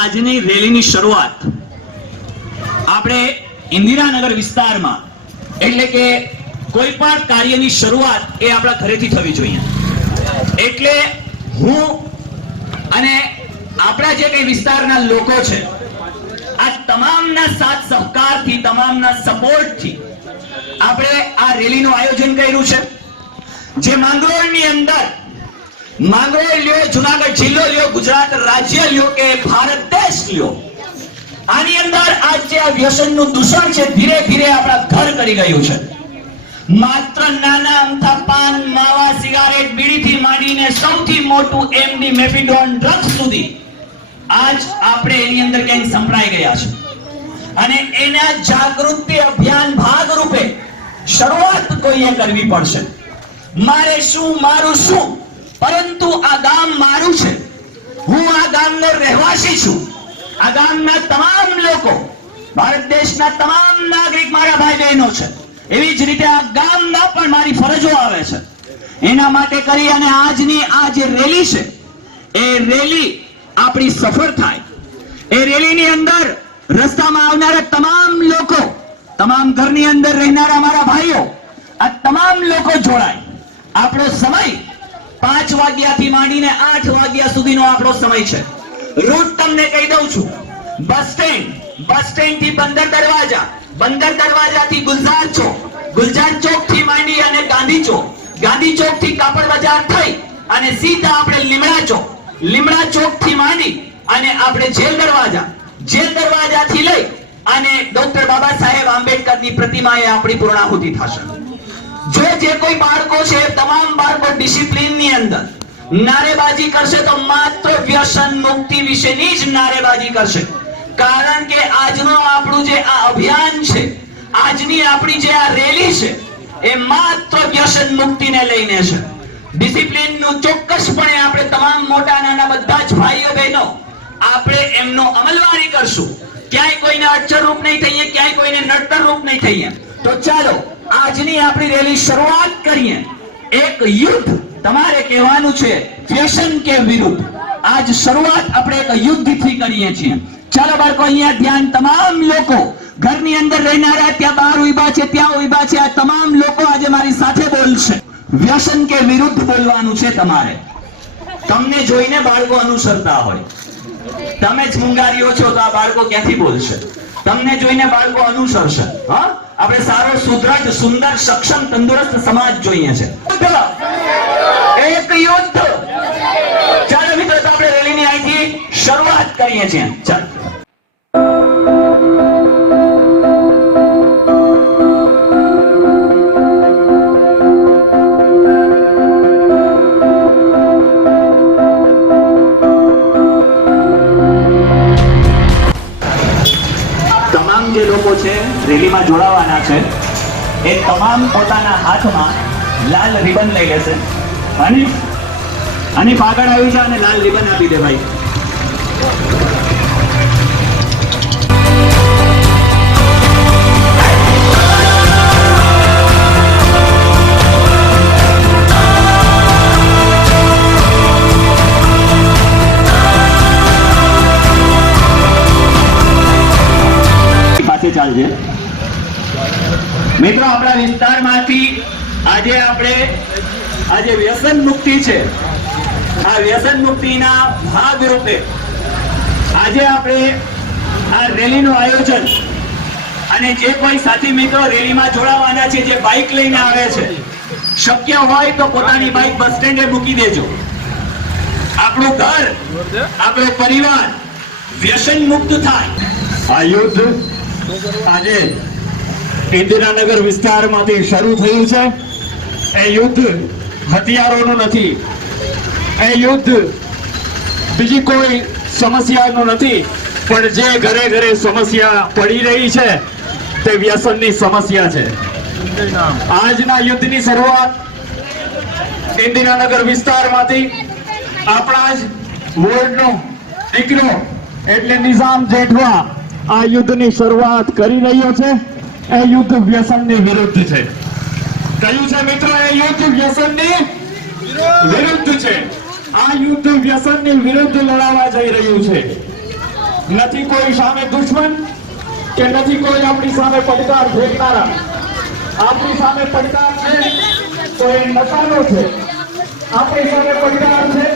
આજની રેલીની શરૂઆત આપણે ઇન્દિરાનગર વિસ્તારમાં એટલે કે કોઈ પણ કાર્યની શરૂઆત એ આપણા ઘરેથી થવી જોઈએ. એટલે હું અને આપણા જે કઈ વિસ્તારના લોકો છે, આ તમામના સાથ સહકારથી, તમામના સપોર્ટથી આપણે આ રેલીનું આયોજન કર્યું છે. જે માંગરોળની અંદર માંગરોળ લ્યો, જુનાગઢ જિલ્લો લ્યો, ગુજરાત રાજ્ય લ્યો કે ભારત દેશ લ્યો. આની અંદર આજ જે આ વ્યસનનું દૂષણ છે, ધીરે ધીરે આપણા ઘર કરી ગયું છે. માત્ર નાના અમથા પાન માવા સિગારેટ બીડીથી માંડીને સૌથી મોટું એમડી મેફિડોન ડ્રગ્સ સુધી આજ આપણે એની અંદર ક્યાંક સંભળાઈ ગયા છે. અને એના જાગૃતિ અભિયાન ભાગરૂપે શરૂઆત કોઈએ કરવી પડશે. મારે શું, મારું શું? પરંતુ આ ગામ મારું છે. હું આ ગામનો રહેવાસી છું. આ ગામના તમામ લોકો, ભારત દેશના તમામ નાગરિક મારા ભાઈ બહેનો છે. એવી જ રીતે આ ગામના પણ મારી ફરજો આવે છે. એના માટે કરી અને આજની આ જે રેલી છે, એ રેલી આપણી સફળ થાય. એ રેલીની અંદર રસ્તામાં આવનારા તમામ લોકો, તમામ ઘરની અંદર રહેનારા મારા ભાઈઓ, આ તમામ લોકો જોડાય. આપણો સમય પાંચ વાગ્યાથી માંડીને આઠ વાગ્યા સુધીનો આપણો સમય છે. રૂટ તમને કહી દઉં છું. બસ સ્ટેન્ડ બસ સ્ટેન્ડથી બંદર દરવાજા, બંદર દરવાજાથી ગુલઝાર ચોક ગુલઝાર ચોકથી માંડી અને ગાંધી ચોક. ગાંધી ચોકથી કાપડ બજાર થઈ અને સીધા આપણે લીમડા ચોક. લીમડા ચોકથી માંડી અને આપણે જેલ દરવાજા જેલ દરવાજા થી લઈ અને ડોક્ટર બાબા સાહેબ આંબેડકરની એ આપણી પૂર્ણાહુતિ થશે. જો જે કોઈ બાળકો છે, તમામ બાળકો ડિસિપ્લિનની અંદર નારેબાજી કરશે તો માત્ર વ્યસન મુક્તિ વિશેની જ નારેબાજી કરશે. કારણ કે આજનો આપણું જે આ અભિયાન છે, આજની આપણી જે આ રેલી છે, એ માત્ર વ્યસન મુક્તિને લઈને છે. ડિસિપ્લિનનું ચોક્કસપણે આપણે તમામ મોટા નાના બધા જ ભાઈઓ બહેનો, આપણે એમનો અમલવારી કરશું. ક્યાંય કોઈને અડચણરૂપ નહીં થઈએ, ક્યાંય કોઈને નડતરરૂપ નહીં થઈએ. તો ચાલો આજની આપણી રેલી શરૂઆત કરીએ. એક યુદ્ધ તમારે કહેવાનું છે ફેશન કે વિરુદ્ધ. આજ શરૂઆત આપણે એક યુદ્ધથી કરીએ છીએ. ચાલો બાળકો, અહીંયા ધ્યાન તમામ લોકો. ઘરની અંદર રહેનારા ત્યાં બહાર ઊભા છે, ત્યાં ઊભા છે, આ તમામ લોકો આજે મારી સાથે બોલશે. વ્યસન કે વિરુદ્ધ બોલવાનું છે તમારે. તમને જોઈને બાળકો અનુસરતા હોય. તમે જ મુંગારીઓ છો તો આ બાળકો ક્યાંથી બોલશે? તમને જોઈને બાળકો અનુસરશે. હા? આપણે સારો સુદ્રઢ સુંદર, સક્ષમ, તંદુરસ્ત સમાજ જોઈએ છે. એક યુદ્ધ. ચાલો મિત્રો આપણે આપણે રેલીની અહીંથી શરૂઆત કરીએ છીએ. ચાલો. હાથમાં લાલ રિબન લઈ લેશે. અને અને પાગળ આવી છે અને લાલ રિબન આપી દે ભાઈ. મિત્રો, આપણા વિસ્તારમાંથી આજે આપણે આજે વ્યસન મુક્તિ છે. આ વ્યસન મુક્તિના ભાગ રૂપે આજે આપણે આ રેલીનું આયોજન અને જે કોઈ સાથી મિત્રો રેલીમાં જોડાવાના છે, જે બાઇક લઈને આવે છે, શક્ય હોય તો પોતાની બાઇક બસ સ્ટેન્ડે મૂકી દેજો. આપણું ઘર, આપણો પરિવાર વ્યસન મુક્ત થાય. આ યુદ્ધ આજે ઇન્દિરાનગર વિસ્તારમાંથી શરૂ થયું છે. એ યુદ્ધ હથિયારોનું નથી. એ યુદ્ધ બીજી કોઈ સમસ્યાનું નથી. પણ જે ઘરે ઘરે સમસ્યા પડી રહી છે, તે વ્યસનની સમસ્યા છે. આજના યુદ્ધની શરૂઆત ઇન્દિરાનગર વિસ્તારમાંથી આપણા જ વોર્ડનો દીકરો એટલે નિઝામ જેઠવા આ યુદ્ધની શરૂઆત કરી રહ્યો છે. એ યુદ્ધ વ્યસનની વિરુદ્ધ છે. કયું છે મિત્રો, એ યુદ્ધ વ્યસનની વિરુદ્ધ છે. આ યુદ્ધ વ્યસનની વિરુદ્ધ લડાવા જઈ રહ્યું છે. નથી કોઈ સામે દુશ્મન કે નથી કોઈ આપણી સામે પડકાર ફેંકનારા. આપણી સામે પડકાર છે તો એ નશાનો છે. આપણી સામે પડકાર છે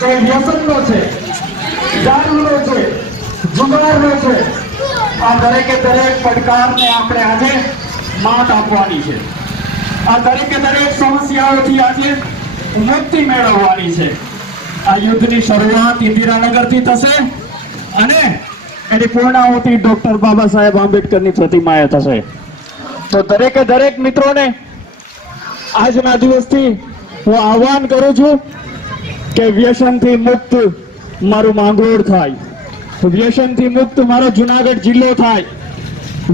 તો એ વ્યસનનો છે. દારૂનો છે, જુગારનો છે. આ દરેકે દરેક પડકારને આપણે આજે માત આપવાની છે. આ દરેકે દરેક સમસ્યાઓથી આજે મુક્તિ મેળવવાની છે. આ યુદ્ધની શરૂઆત ઇન્દિરાનગરથી થશે અને એની પૂર્ણાહુતિ ડોક્ટર બાબા સાહેબ આંબેડકરની પ્રતિમાએ થશે. તો દરેકે દરેક મિત્રોને આજના દિવસથી હું આહવાન કરું છું કે વ્યસનથી મુક્ત મારું માંગરોળ થાય. વ્યસનથી મુક્ત મારો જુનાગઢ જિલ્લો થાય.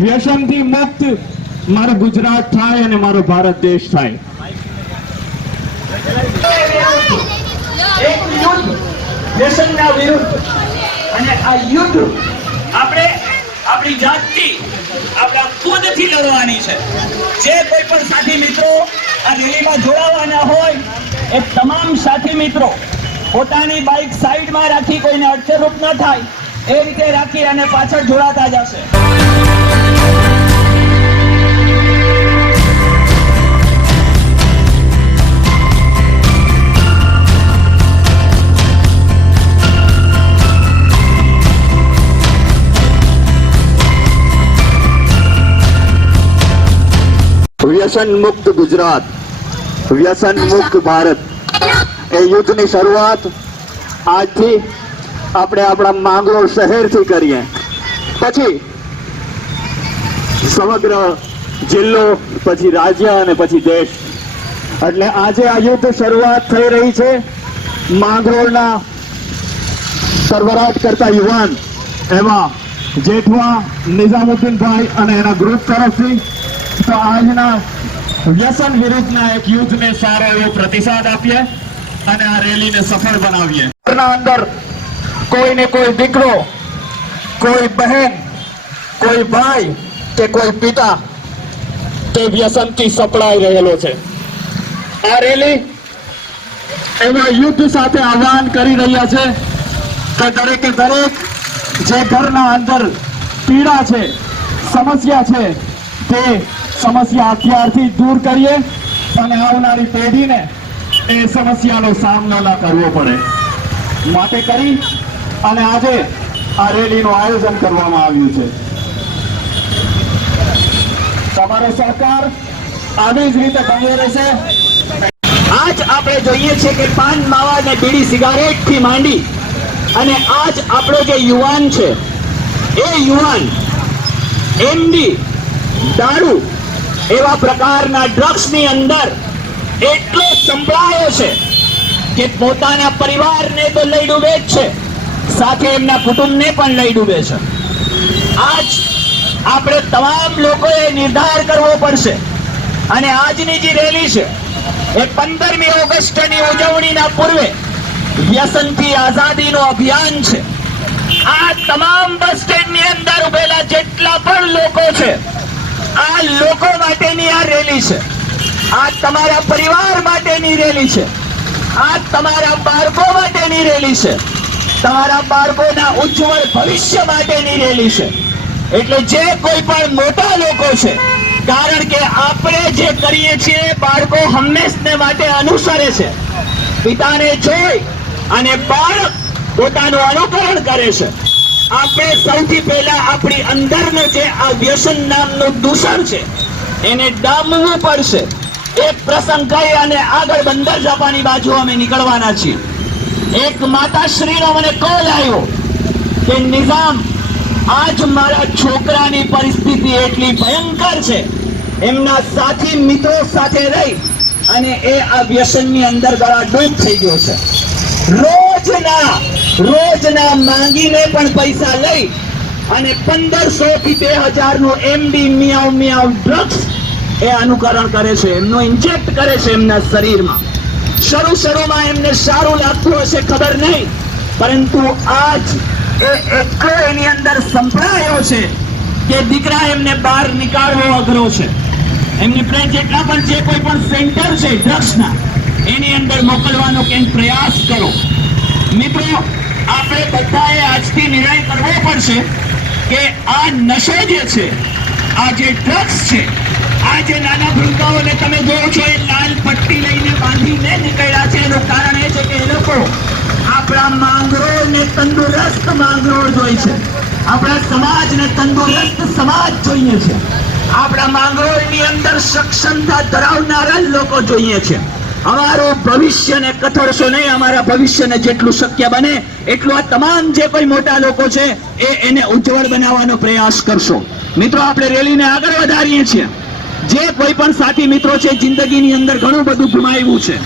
વ્યસનથી મુક્ત મારું ગુજરાત થાય અને મારો ભારત દેશ થાય. એક યુદ્ધ વ્યસનના વિરુદ્ધ. અને આ યુદ્ધ આપણે આપણી જાતથી, આપણા ખુદથી લડવાની છે. જે કોઈ પણ સાથી મિત્રો આ રેલીમાં જોડાવાના હોય, એ તમામ સાથી મિત્રો પોતાની બાઇક સાઈડમાં રાખી કોઈને અડચણરૂપ ન થાય, એ રીતે રાખી અને પાછળ જોડાતા જશે વ્યસન મુક્ત ગુજરાત, વ્યસન મુક્ત ભારત. એ યુદ્ધની શરૂઆત આજથી આપણે આપણા માંગરોળ શહેરથી કરીએ. પછી સમગ્ર જિલ્લો, પછી રાજ્ય અને પછી દેશ. એટલે આજે આ યુદ્ધ શરૂઆત થઈ રહી છે માંગરોળના સરવરાટ કરતા યુવાન એવા જેઠવા નિઝામુદ્દીનભાઈ અને એના ગ્રુપ તરફથી. તો આજના વ્યસન વિરુદ્ધના એક યુદ્ધને સારો એવો પ્રતિસાદ આપીએ અને આ રેલીને સફળ બનાવીએ. ઘરના અંદર કોઈને કોઈ દીકરો, કોઈ બહેન, કોઈ ભાઈ કે કોઈ પિતા તે વ્યસનથી સપડાઈ રહેલો છે. આ રેલી એવા યુદ્ધ સાથે આહવાન કરી રહ્યા છે કે દરેકે દરેક જે ઘરના અંદર પીડા છે, સમસ્યા છે તે સમસ્યા અત્યારથી દૂર કરીએ અને આવનારી પેઢીને એ સમસ્યાનો સામનો ના કરવો પડે. માટે કરી અને આજે આ રેલીનું આયોજન કરવામાં આવ્યું છે. તમારો સરકાર આવી જ રીતે બની રહેશે. આજ આપણે જોઈએ છે કે પાન, માવા અને બીડી સિગારેટથી માંડી અને આજ આપણો જે યુવાન છે, એ યુવાન એમડી દારૂ એવા પ્રકારના ડ્રગ્સની અંદર એટલો સંભળાયો છે કે પોતાના પરિવારને તો લઈ ડૂબે જ છે, સાથે એમના કુટુંબને પણ લઈ ડૂબે છે. આજ આપણે તમામ લોકોએ નિર્ધાર કરવો પડશે અને આજની જે રેલી છે, એ પંદરમી ઓગસ્ટની ઉજવણીના પૂર્વે વ્યસનથી આઝાદીનો અભિયાન છે. આ તમામ બસ સ્ટેન્ડની અંદર ઉભેલા જેટલા પણ લોકો છે આ લોકો માટેની આ રેલી છે. આ તમારા પરિવાર માટેની રેલી છે. આ તમારા બાળકો માટેની રેલી છે. તમારા બાળકોના ઉજ્જવળ ભવિષ્ય માટેની રેલી છે. એટલે જે કોઈ પણ મોટા લોકો છે, કારણ કે આપણે જે કરીએ છીએ, બાળકો હંમેશને માટે અનુસરે છે. પિતાને જોઈ અને બાળક પોતાનું અનુકરણ કરે છે. આપણે સૌથી પહેલા આપણી અંદરનું જે આ વ્યસન નામનું દૂષણ છે, એને ડામવું પડશે. એક પ્રસંગ કહી અને આગળ બંદર જાપાની બાજુ અમે નીકળવાના છીએ. એક માતાશ્રીનો મને કોલ આવ્યો કે, નિઝામ, આજ મારા છોકરાની પરિસ્થિતિ એટલી ભયંકર છે. એમના સાથી મિત્રો સાથે રહી અને એ આ વ્યસનની અંદર ગળા ડૂબ થઈ ગયો છે. રોજના રોજના માંગીને પણ પૈસા લઈ અને પંદરસો થી બે હજારનું એમડી મિયાવ મિયાવ ડ્રગ્સ એ અનુકરણ કરે છે, એમનો ઇન્જેક્ટ કરે છે એમના શરીરમાં. શરૂ શરૂમાં એમને સારું લાગતું હશે ખબર નહીં, પરંતુ આજ એ એટલો એની અંદર સંભળાયો છે કે દીકરા એમને બહાર નીકાળવો અઘરો છે. એમની પ્રે જેટલા પણ જે કોઈ પણ સેન્ટર છે ડ્રગ્સના એની અંદર મોકલવાનો કંઈક પ્રયાસ કરો. મિત્રો આપણે બધાએ આજથી નિર્ણય કરવો પડશે કે આ નશો જે છે, આ જે ડ્રગ્સ છે, આ જે નાના ભૂલકાઓને તમે જોવો છો, એ લાલ પટ્ટી લઈને બાંધીને નીકળ્યા છે. એનું કારણ એ છે કે એ લોકો આપણા માંગરોળને તંદુરસ્ત માંગરોળ જોઈ છે. આપણા સમાજને તંદુરસ્ત સમાજ જોઈએ છે. આપણા માંગરોળની અંદર સક્ષમતા ધરાવનારા લોકો જોઈએ છે. અમારું ભવિષ્યને કથળશો નહીં, અમારા ભવિષ્યને જેટલું શક્ય બને, એટલું આ તમામ જે કોઈ મોટા લોકો છે, એ એને ઉજ્જવળ બનાવવાનો પ્રયાસ કરશો. મિત્રો, આપણે રેલીને આગળ વધારીએ છીએ. જે કોઈ પણ સાથી મિત્રો છે, જિંદગીની અંદર ઘણું બધું ગુમાવ્યું છે.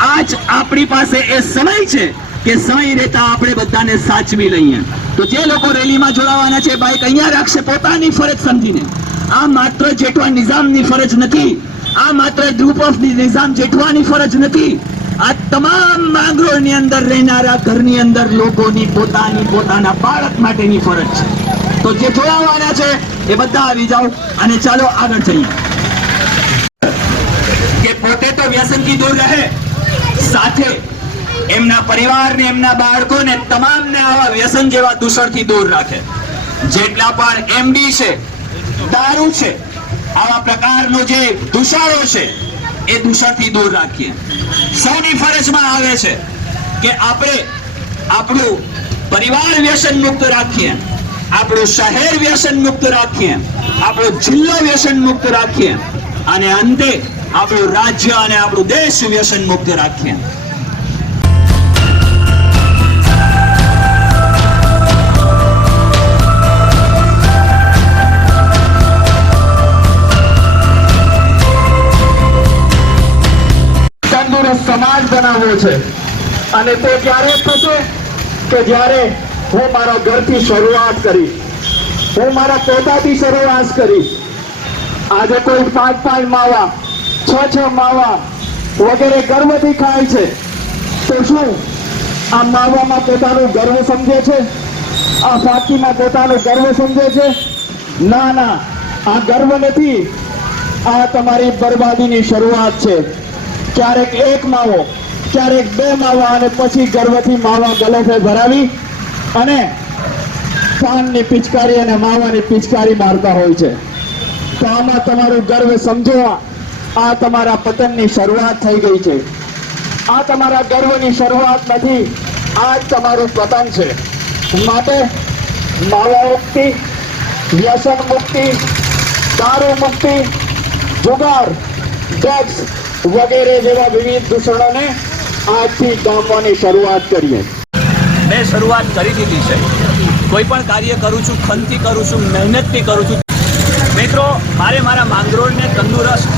આજ આપણી પાસે એ સમય છે કે સમય રહેતા આપણે બધાને સાચવી લઈએ. તો જે લોકો રેલીમાં જોડાવાના છે બાઇક અહીંયા રાખશે, પોતાની ફરજ સમજીને. આ માત્ર જેટવા નિઝામની ફરજ નથી આ માત્ર ગ્રુપ ઓફ નિઝામ જેઠવાની ફરજ નથી. આ તમામ માંગરોળની અંદર રહેનારા ઘરની અંદર લોકોની પોતાની પોતાના બાળક માટેની ફરજ છે. તો જે જોડાવાના છે એ બધા આવી જાઓ અને ચાલો આગળ જઈએ. કે પોતે તો વ્યસનથી દૂર રહે, સાથે એમના પરિવારને એમના બાળકોને તમામને આવા વ્યસન જેવા દૂષણથી દૂર રાખે. જેટલા પણ એમડી છે, દારૂ છે આવા પ્રકારનો જે દુષારો છે, એ દૂષણથી દૂર રાખીએ. સૌની ફરજમાં આવે છે કે આપણે આપણું પરિવાર વ્યસન મુક્ત રાખીએ, આપણું શહેર વ્યસન મુક્ત રાખીએ, આપણો જિલ્લો વ્યસન મુક્ત રાખીએ, અને અંતે આપણું રાજ્ય અને આપણું દેશ વ્યસન મુક્ત રાખીએ. સમાજ બનાવવો છે. અને તે ક્યારે થશે કે જ્યારે હું મારા ઘરથી શરૂઆત કરી, હું મારા પોતાથી શરૂઆત કરી, આજે કોઈ પાંચ પાંચ માવા, છ છ માવા વગેરે ગર્વથી ખાય છે, તો શું આ માવામાં પોતાનું ગર્વ સમજે છે? આ ફાકીમાં પોતાનું ગર્વ સમજે છે? ના ના, આ ગર્વ નથી. આ તમારી બરબાદીની શરૂઆત છે. ક્યારેક એક માવો, ક્યારેક બે માવા અને પછી ગર્વથી માવા ગલેફે ભરાવી અને પાનની પિચકારી અને માવાની પિચકારી મારતા હોય છે. તો આમાં તમારું ગર્વ સમજવા આ તમારા પતનની શરૂઆત થઈ ગઈ છે. આ તમારા ગર્વની શરૂઆત નથી, આ જ તમારું પતન છે. માટે માવા મુક્તિ, વ્યસન મુક્તિ, દારૂ મુક્તિ, જુગાર, ડ્રગ્સ વગેરે જેવા વિવિધ દૂષણોને આજથી કાપવાની શરૂઆત કરીએ. મેં શરૂઆત કરી દીધી છે. કોઈ પણ કાર્ય કરું છું ખનથી કરું છું, મહેનતથી કરું છું. મિત્રો, મારે મારા માંગરોળને તંદુરસ્ત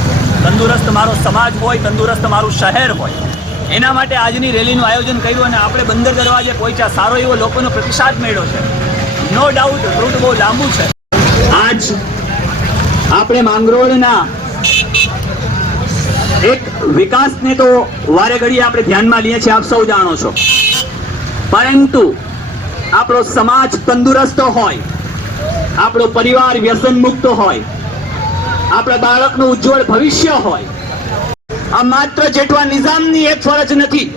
તંદુરસ્ત મારો સમાજ હોય, તંદુરસ્ત મારું શહેર હોય, એના માટે આજની રેલીનું આયોજન કર્યું અને આપણે બંદર દરવાજે પહોંચ્યા. સારો એવો લોકોનો પ્રતિસાદ મળ્યો છે. નો ડાઉટ રૂટ બહુ લાંબુ છે. આજ આપણે માંગરોળના એક વિકાસને તો વારે ઘડી આપણે ધ્યાનમાં લઈએ છીએ, આપ સૌ જાણો છો. પરંતુ આપણો સમાજ તંદુરસ્ત હોય, આપણો પરિવાર વ્યસન મુક્ત હોય, આપણા બાળકનું ઉજ્જવળ ભવિષ્ય હોય, આ માત્ર જેટવા નિઝામની એક ફરજ નથી,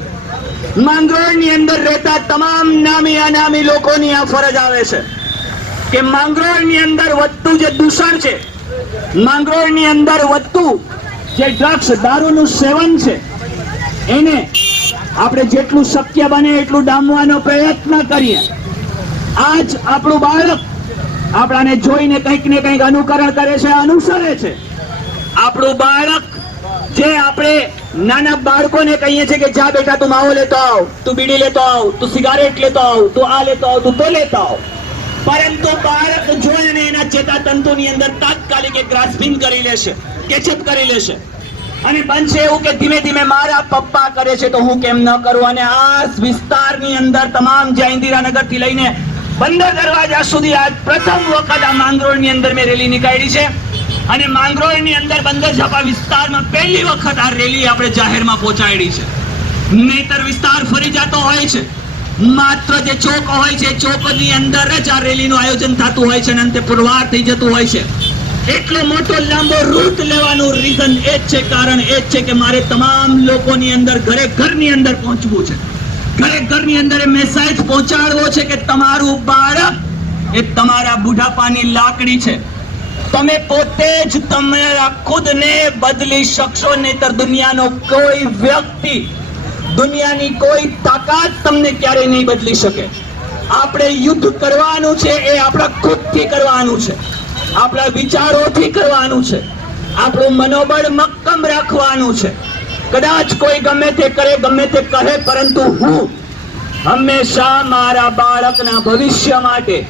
માંગરોળની અંદર રહેતા તમામ નામી અનામી લોકોની આ ફરજ આવે છે. કે માંગરોળની અંદર વધતું જે દૂષણ છે, માંગરોળની અંદર વધતું જે ડ્રગ્સ દારૂનું સેવન છે, એને આપણે જેટલું શક્ય બને એટલું ડામવાનો પ્રયત્ન કરીએ. આજ આપણું બાળક આપણાને જોઈને કંઈક ને કંઈક અનુકરણ કરે છે, અનુસરે છે. આપણું બાળક જે આપણે નાના બાળકોને કહીએ છીએ કે, જા બેટા, તું માવો લેતો આવ, તું બીડી લેતો આવ, તું સિગારેટ લેતો આવ, તું આ લેતો આવ, તું તો લેતો આવ. પરંતુ બાળક જોઈને એના ચેતાતંતુની અંદર તાત્કાલિક એક ગ્રાસ્પિંગ કરી લેશે. કેચઅપ કરી લેશે. અને બનશે એવું કે ધીમે ધીમે મારા પપ્પા કરે છે તો હું કેમ ન કરું? અને આ વિસ્તારની અંદર તમામ જ્યાં ઇન્દિરાનગરથી લઈને બંદર દરવાજા સુધી આજ પ્રથમ વખત આ માંગરોળની અંદર મેં રેલી નીકાળી છે. અને માંગરોળની અંદર બંદર ઝાપા વિસ્તારમાં પહેલી વખત આ રેલી આપણે જાહેરમાં પહોંચાડી છે. નહીતર વિસ્તાર ફરી જતો હોય છે. માત્ર જે ચોક હોય છે ચોકની અંદર જ આ રેલીનું આયોજન થતું હોય છે અને અંતે પુરવાર થઈ જતું હોય છે. એટલો મોટો લાંબો રૂટ લેવાનું રીઝન એ જ છે, કારણ એ જ છે કે મારે તમામ લોકોની અંદર, ઘરે ઘરની અંદર પહોંચવું છે. ઘરે ઘરની અંદર મેસેજ પહોંચાડવો છે કે તમારું બાળક એ તમારા બુઢાપાની લાકડી છે. તમે પોતે જ તમારા ખુદને બદલી શકશો, નહીતર દુનિયાનો કોઈ વ્યક્તિ, દુનિયાની કોઈ તાકાત તમને ક્યારેય નહીં બદલી શકે. આપણે યુદ્ધ કરવાનું છે, એ આપણા ખુદથી કરવાનું છે. આપણા વિચારોથી કરવાનું છે. આપણું મનોબળ મક્કમ રાખવાનું છે. કદાચ કોઈ ગમે તે કરે, ગમે તે કહે, પરંતુ હું હંમેશા મારા બાળકના ભવિષ્ય માટે,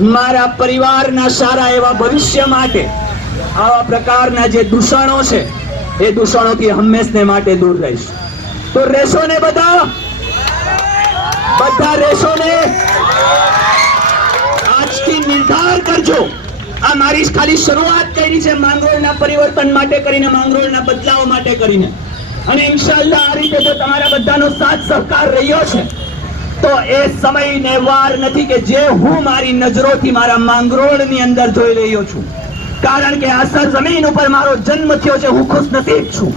મારા પરિવારના સારા એવા ભવિષ્ય માટે, આવા પ્રકારના જે દૂષણો છે, એ દૂષણોથી હંમેશને માટે દૂર રહીશ. તો રહેશો ને બધા? બધા રહેશો ને આજથી નિર્ધાર કરજો. આ મારી ખાલી શરૂઆત કરી છે માંગરોળના પરિવર્તન માટે કરીને, માંગરોળના બદલાવ માટે કરીને. અને ઇન્શાલ્લાહ આ રીતે જો તમારા બધાનો સાથ સહકાર રહ્યો છે, તો એ સમય ને વાર નથી કે જે હું મારી નજરોથી મારા માંગરોળની અંદર જોઈ રહ્યો છું. કારણ કે આ સરજમીન ઉપર મારો જન્મ થયો છે, હું ખુશ નસીબ છું.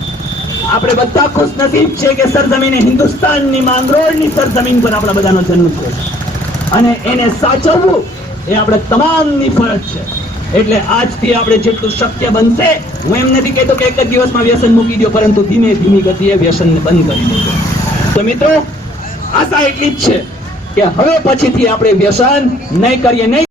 આપણે બધા ખુશ નસીબ છે કે સરજમીને હિન્દુસ્તાનની માંગરોળની સરજમીન પર આપણા બધાનો જન્મ થયો છે. અને એને સાચવવું એ આપણે તમામની ફરજ છે. એટલે આજથી આપણે જેટલું શક્ય બનશે, હું એમ નથી કહેતો કે એક જ દિવસમાં વ્યસન મૂકી દો પરંતુ ધીમે ધીમી ગતિએ વ્યસન બંધ કરી દેજો તો મિત્રો, આશા એટલી જ છે કે હવે પછીથી આપણે વ્યસન નહીં કરીએ, નહીં